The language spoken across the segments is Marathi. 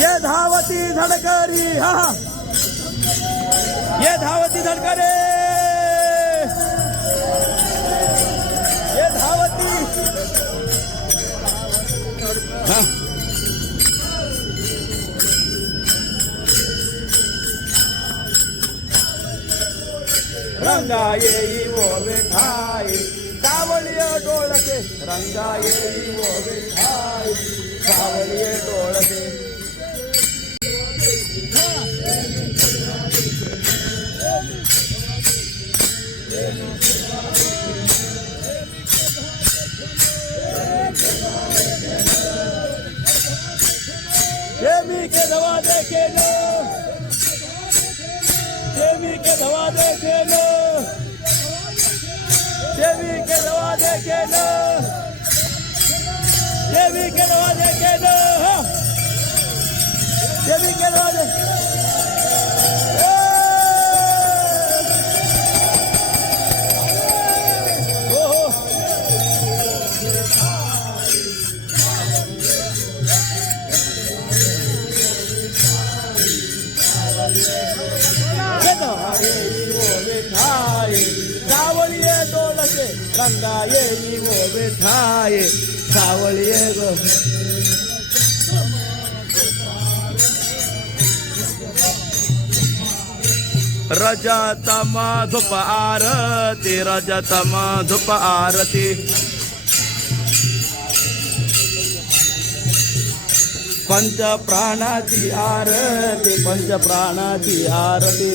ये धावती धडकरी हा हा ये धावती धडकरे ये धावती हा रंगा येई ओवे ठाई सावलिये डोळके रंगा येई ओवे ठाई सावलिये डोळके देवी के दवा देखे नो देवी के दवा देखे नो देवी के दवा देखे नो देवी के दवा देखे नो देवी के दवा दे सावलिये डोलके रंगा येई वो बेठाये सावलिये गो रजतमा धूप आरती रजतमा धूप आरती पंच प्राणाची आरती पंच प्राणाची आरती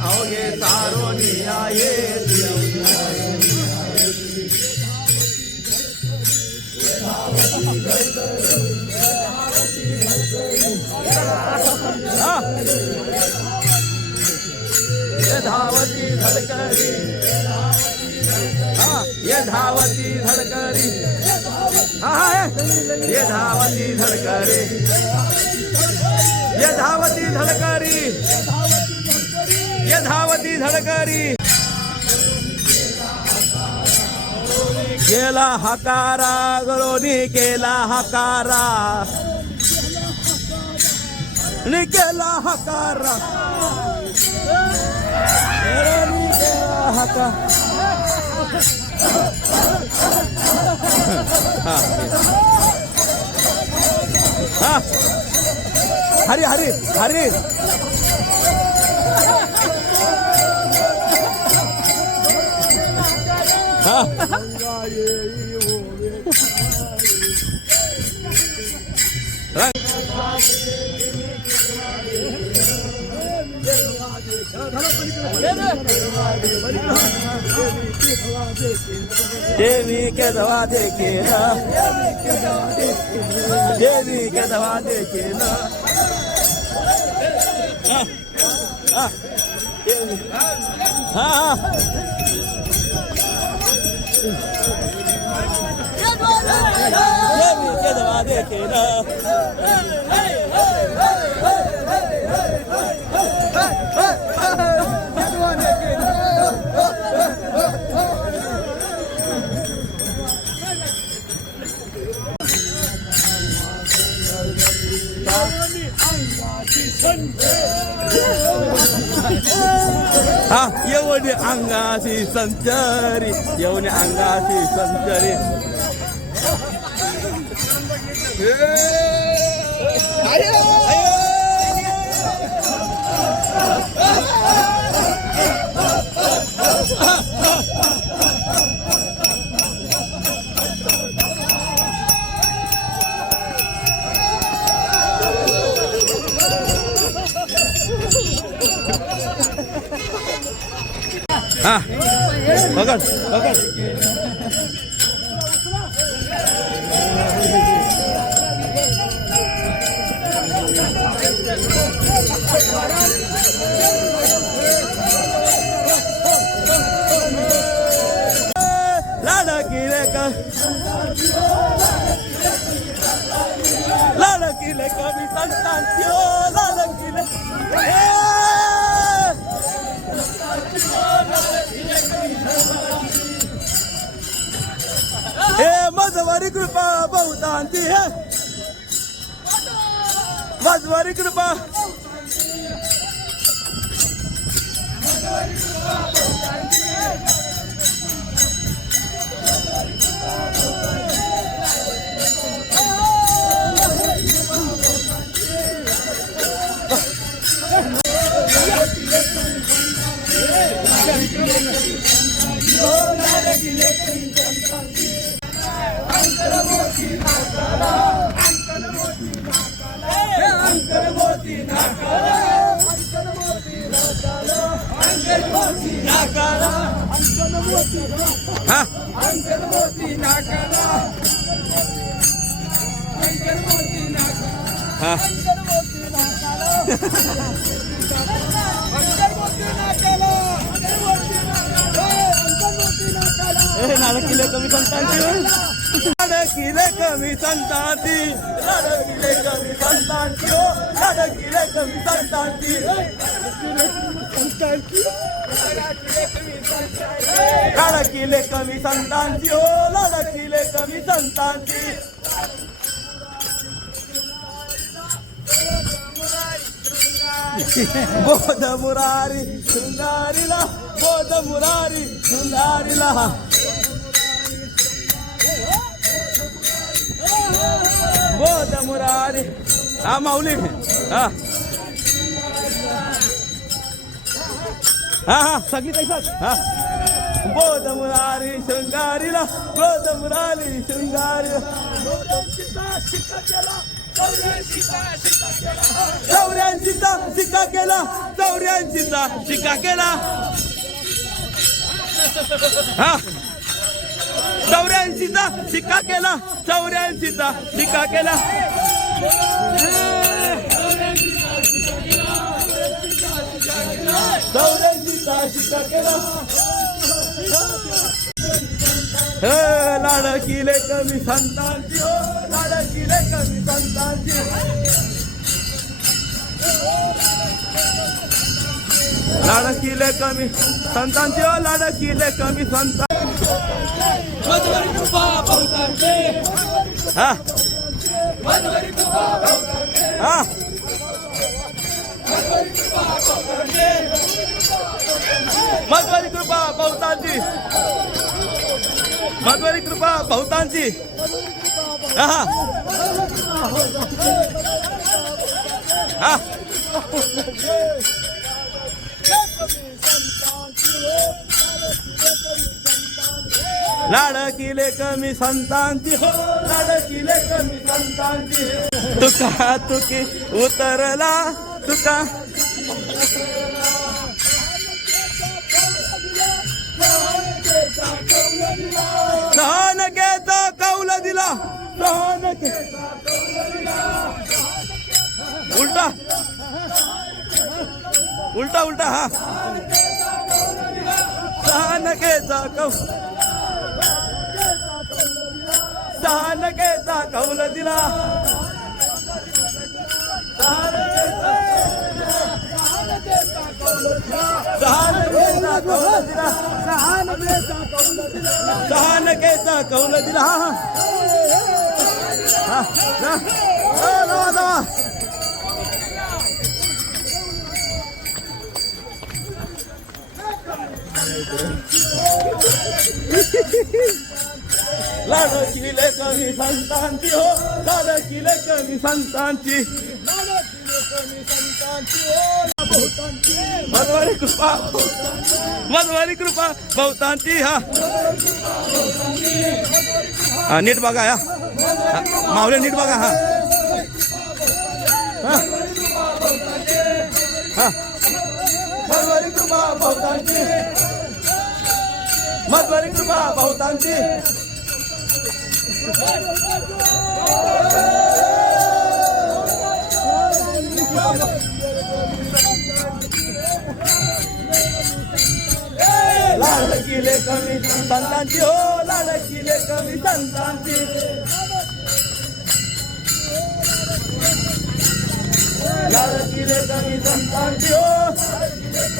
अवघे सारोनी आहे धावती धडकरी ये धावती धडकरी ये धावती धडकरी ये धावती धडकरी ये धावती धडकरी केला हकारा गरोनी केला हकारा नि केला हकारा गरोनी केला हकारा हरी हरी हरी देवी के दवा देखे ना देवी के दवा देखे ना देवी के दवा देखे ना हा येऊन अंगाशी संचरी येऊन अंगाशी संचरी हा पकड पकड लाडकीले कवी संतांची लाडकीले हे मजवारी कृपा बहुतांची हे वाजवारी कृपा हा हा लाडकिले कमी संतांची लाडकिले कमी संतांची लाडकिले कमी संतांची हो लाडकिले कमी संतांची लाडकिले कमी संतांची हो लाडकिले कमी संतांची बोध मुरारी शृंगारीला बोध मुरारी शृंगारीला बोध मुरारी हा माऊली हा हा हा सगळी कैसाच हा बोध मुरारी शृंगारीला बोध मुरारी शृंगारीला चौऱ्याऐंशीचा शिक्का केला चौऱ्याऐंशीचा शिक्का केला हा चौऱ्याऐंशीचा शिक्का केला चौऱ्याऐंशीचा शिक्का केला चौऱ्याऐंशीचा शिक्का केला लाडकिले कमी संतांची हो लाडकिले कमी संतांची लाडकिले कमी संतांची हो लाडकिले कमी संतांची हा हा मधुरी कृपा बहुतांची मधुरी कृपा बहुतांची हा हा लाडकिले कमी संतांची हो लाडकिले कमी संतांची तुका तुकी उतरला तुका सहनकेचा कौल दिला उलटा उलटा उलटा हा सहनकेचा सहनकेचा कौल दिला सहनकेचा कौल दिला हा लाडकिले कमी संतांची हो लाडकिले कमी संतांची मधुरी कृपा बहुतांची हा नीट बघा या मावले नीट बघा हा मधुरी कृपा बहुतांची मधुरी कृपा बहुतांची लाडकिले कमी संतांची हो लाडकिले कमी संतांची लाडकिले कमी संतांची हो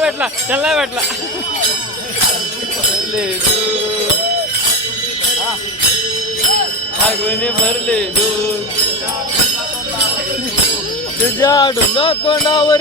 भेटला त्याला भेटला आगोने भरले दूध तुझ्या डोंगा तोंडावर.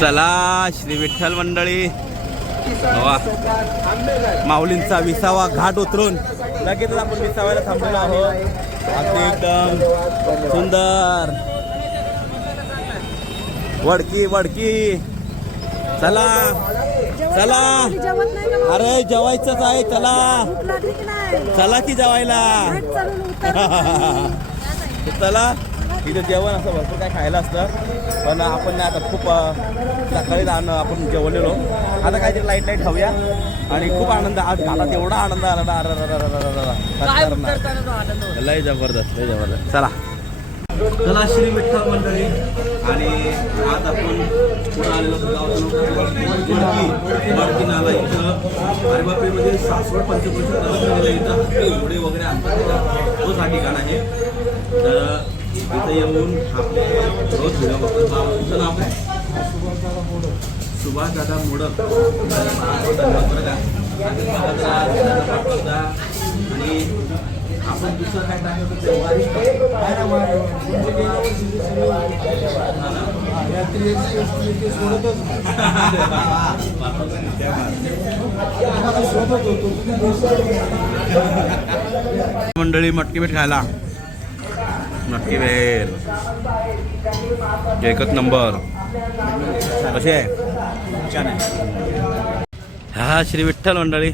चला श्री विठ्ठल मंडळी, वा माऊलींचा 20वा घाट उतरून लगेच आपण 20वायला थांबलेलो आहोत. अगदी एकदम सुंदर वडकी वडकी. चला चला, अरे जेवायचंच आहे, चला चला की जेवायला. चला, इथं जेवण असं भरपूर काय खायला असतं, पण आपण नाही आता खूप सकाळी आपण जेवलेलो. आता काहीतरी लाईट लाईट खाऊया आणि खूप आनंद. आज घाटात एवढा आनंद आला ना, लय जबरदस्त लय जबरदस्त. चला चला श्री विठ्ठल मंडळी, आणि आज आपण पुढे आलेलो वडकी नाला इथं. अरे बापरे, म्हणजे सासवड पंचक्रोशीला इथं घोडे वगैरे आणतात, तोच हा ठिकाण आहे. तर इथं येऊन आपले रोज व्हिडिओ बघतात. तुमचं नाव काय? सुभाष दादा मोडक. आणि आपण दुसरं काय टाकलं मंडळी मटकी भेट खायला. नक्की भेल एकच नंबर. कसे आहे? छान आहे. हा श्री विठ्ठल मंडळी,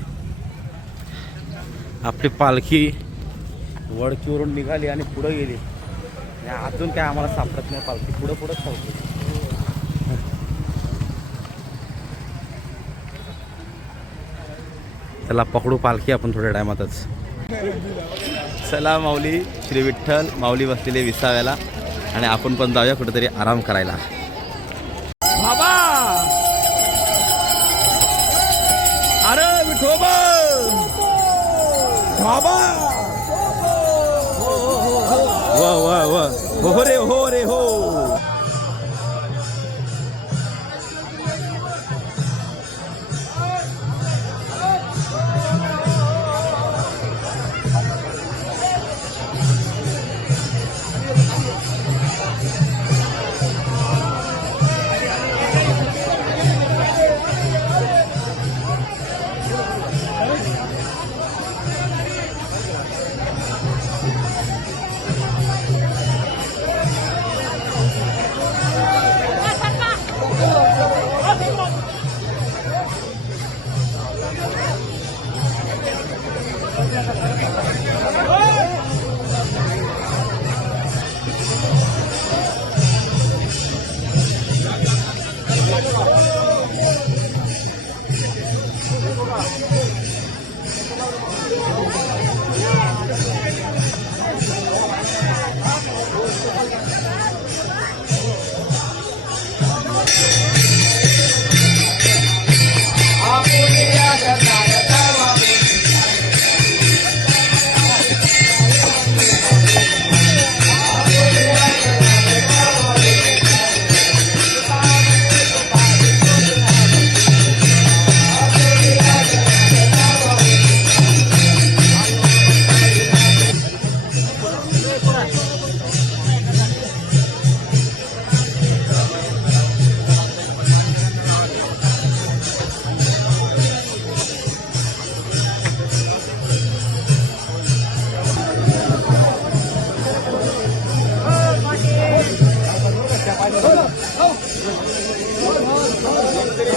आपली पालखी वडकीवरून निघाली आणि पुढे गेली. अजून काय आम्हाला सापडत नाही, पालखी पुढं पुढंच चालते. चला पकडू पालखी आपण थोड्या टायमातच. चला माऊली, श्री विठ्ठल माऊली बसलेले 20व्याला, आणि आपण पण जाऊया कुठेतरी आराम करायला. बाबा अरे विठोबा बाबा, वा वा वा, हो रे हो रे हो.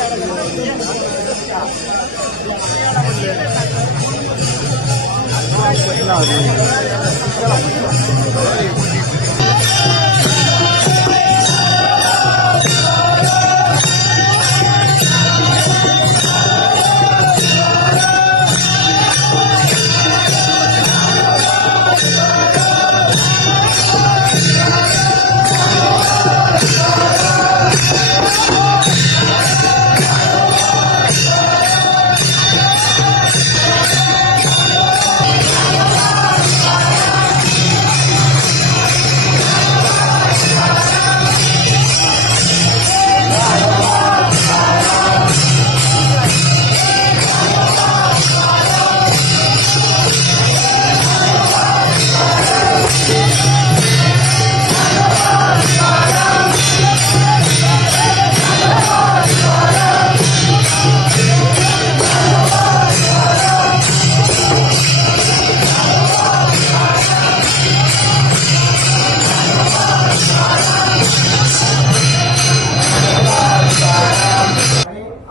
आणि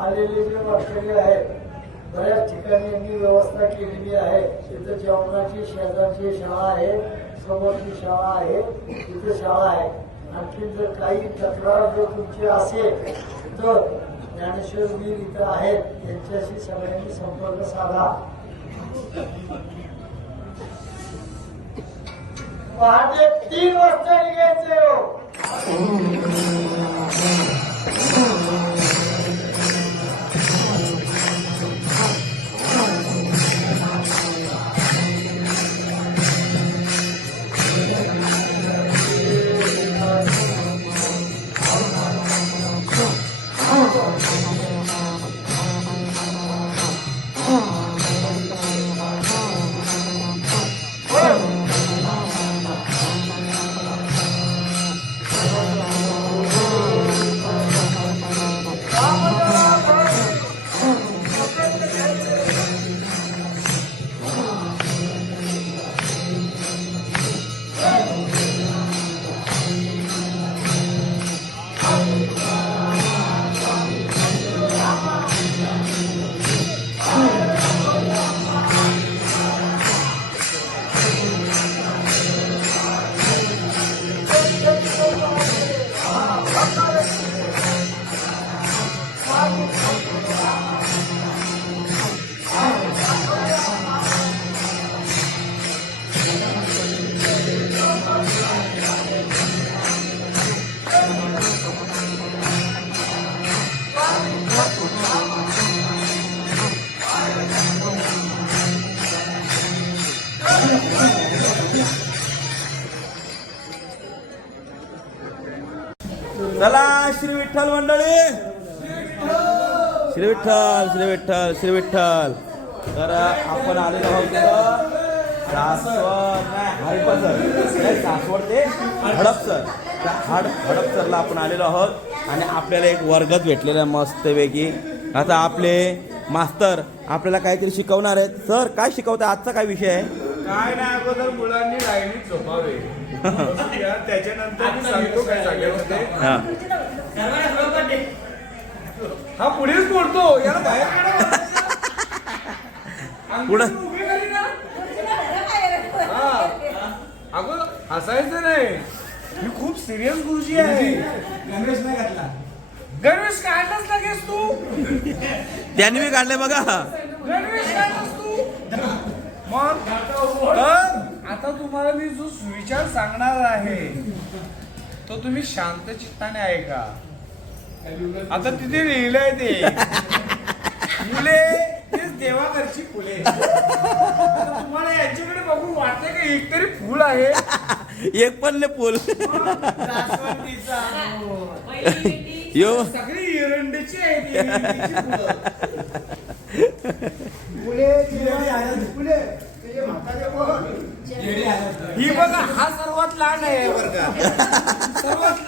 आलेले जे वारकरी आहेत बऱ्याच ठिकाणी यांनी व्यवस्था केलेली आहे. तिथं जेवणाची शेजारची शाळा आहे, समोरची शाळा आहे, तिथे शाळा आहे. आणखी जर काही तक्रार जर तुमची असेल तर ज्ञानेश्वर वीर इथं आहेत, त्यांच्याशी सगळ्यांनी संपर्क साधा. पहाटे 3 वाजता निघायचे हो. चला श्री विठ्ठल मंडळी, श्री विठ्ठल श्री विठ्ठल श्री विठ्ठल. तर आपण आलेलो आहोत तिथं सासवड ते हडपसर, हडपसरला आपण आलेलो आहोत आणि आपल्याला एक वर्गच भेटलेला आहे मस्तपैकी. आता आपले मास्तर आपल्याला काहीतरी शिकवणार आहेत. सर काय शिकवता, आजचा काय विषय आहे? काय नाही, अगोदर मुलांनी लाईनीत झोपावे, त्याच्यानंतर मी सांगतो काय सांगायचं ते. हा पुढेच बोलतो, याला बाहेर काढा. पुढं उभी करी ना. हा अगं हसायचं नाही, मी खूप सिरियस गुरुजी आहे. गणवेश नाही घातला, गणवेश काढलाच लगेच तू. त्यांनी मी काढलंय बघा. गणवेश काढलास तू. मग तर आता तुम्हाला मी जो सुविचार सांगणार आहे तो तुम्ही शांत चित्ताने ऐका. आता तिथे लिहिलंय ते फुले तेच देवाघरची फुले. आता तुम्हाला यांच्याकडे बघून वाटतंय का एक तरी फुल आहे? एक पण नाही फुल. जास्वंदीचा यो सगळी एरंडीची आहे ही बघा, हा सर्वात लहान आहे वर्गात, सर्वात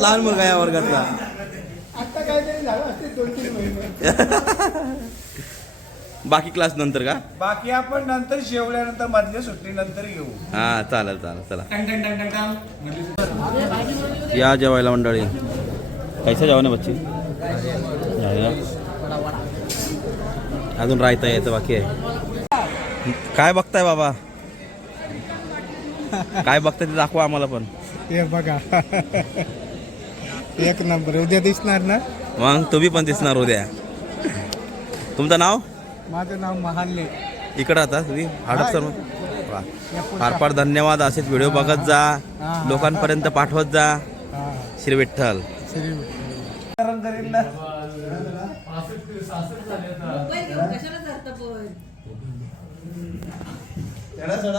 लहान मुलगा या वर्गातला. आता काहीतरी झालं असते 2-3 महिने. बाकी क्लास नंतर का? बाकी आपण नंतर जेवल्यानंतर मधल्या सुट्टीनंतर घेऊ. हा चालेल चालेल. चला या जेवायला मंडळी. कैसा जेवण आहे बच्ची? अजून रायता यायचं बाकी आहे. काय बघताय बाबा, काय बघताय ते दाखवा आम्हाला पण. हे बघा एक नंबर. उद्या दिसणार ना. मग तुम्ही पण दिसणार उद्या. तुमचं नाव? माझं नाव महाले. इकडं राहता तुम्ही हडपसर. वा, फार फार धन्यवाद. असेच व्हिडिओ बघत जा, लोकांपर्यंत पाठवत जा. श्री विठ्ठल.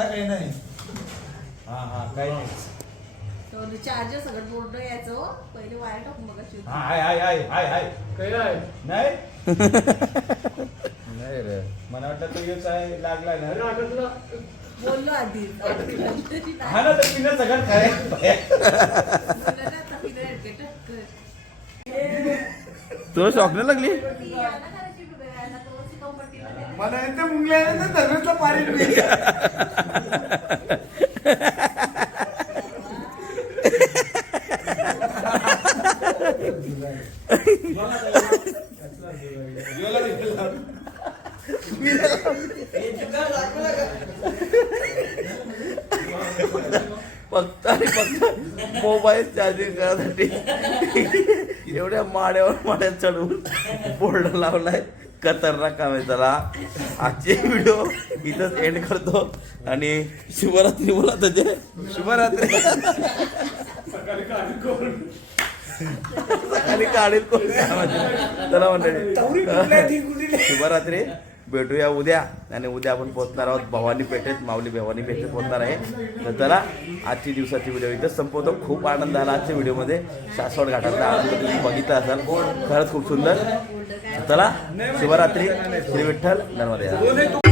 काही नाही. चार्जर सगळं बोर्ड यायचं पहिले वायर टाकून बघायची. नाही रे, मला वाटतं तो येच आहे लागलाय ना. बोललो आधी हा ना, तर तिने सगळं काय तुला शॉक नाही लागली? मला येते मुंगल्या धनुषला पाणी फक्त आणि फक्त मोबाईल चार्जिंग करण्यासाठी एवढ्या माड्यावर चढवून बोर्ड लावलाय. खतरनाक काम आहे. चला आजचे व्हिडिओ इथंच एंड करतो आणि शिवरात्री बोला त्याचे. शिवरात्री सकाळी काढील कोण चला मंडळी, शिवरात्री. भेटूया उद्या. आणि उद्या आपण पोहोचणार आहोत भवानी पेठेत. माऊली भवानी पेठेत पोहोचणार आहे. तर चला आजची दिवसाची व्हिडिओ इथंच संपवतो. खूप आनंद आला आजच्या व्हिडिओमध्ये. सासवड घाटातला आनंद तुम्ही बघितला असाल, खरंच खूप सुंदर. चला शिवरात्री. श्री विठ्ठल नर्मदे.